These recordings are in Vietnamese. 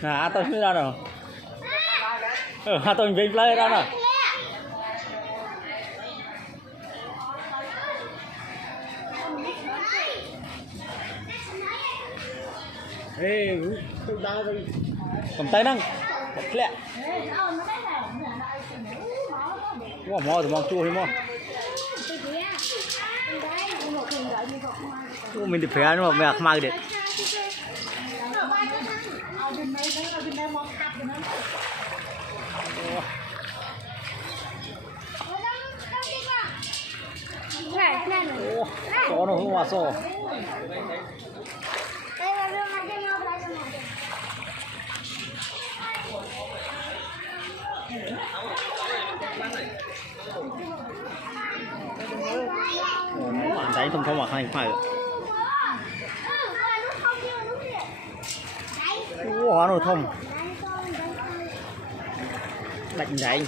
Nah, atau ini dah atau ini play dah no. Cầm tay nâng, lẹ. Wow, mò thì mò chua hay mò. Mình đi phé nó mà mang được. Có nó không hòa sổ. Bạn đánh không mặc hay phải. Hóa nồi thông. Đánh vậy.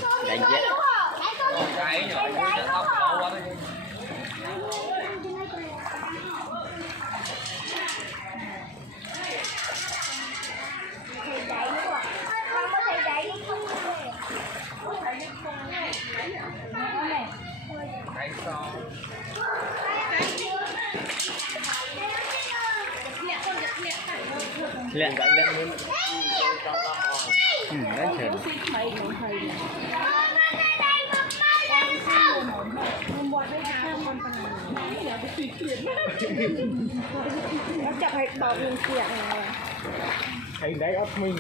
Lẹn đánh lên. Đánh thèm. Nó chặt hay đỏ viên kiện này. Thầy đấy ốc minh.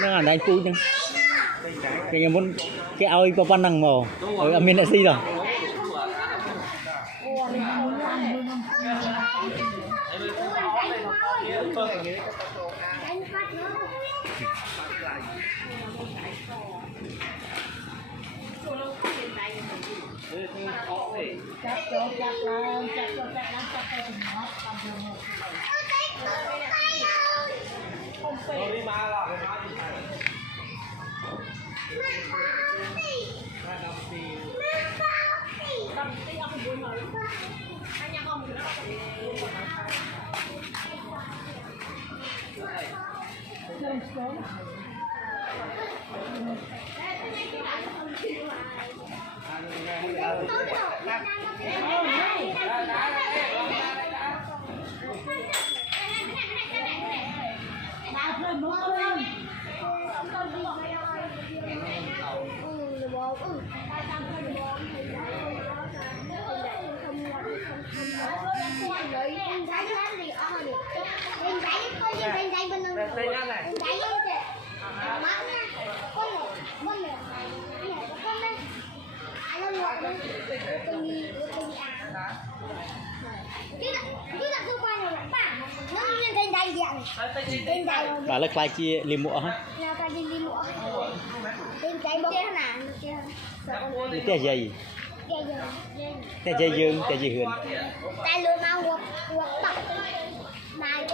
Nó là đánh cú chứ. Cái nhà muốn cái ao có văn năng màu ở miền Nam rồi. Bà là khai chia liềm mụa hả? Cái gì? Cái dây dương, cái gì huyền? Cái lưỡi mau quật tóc. Này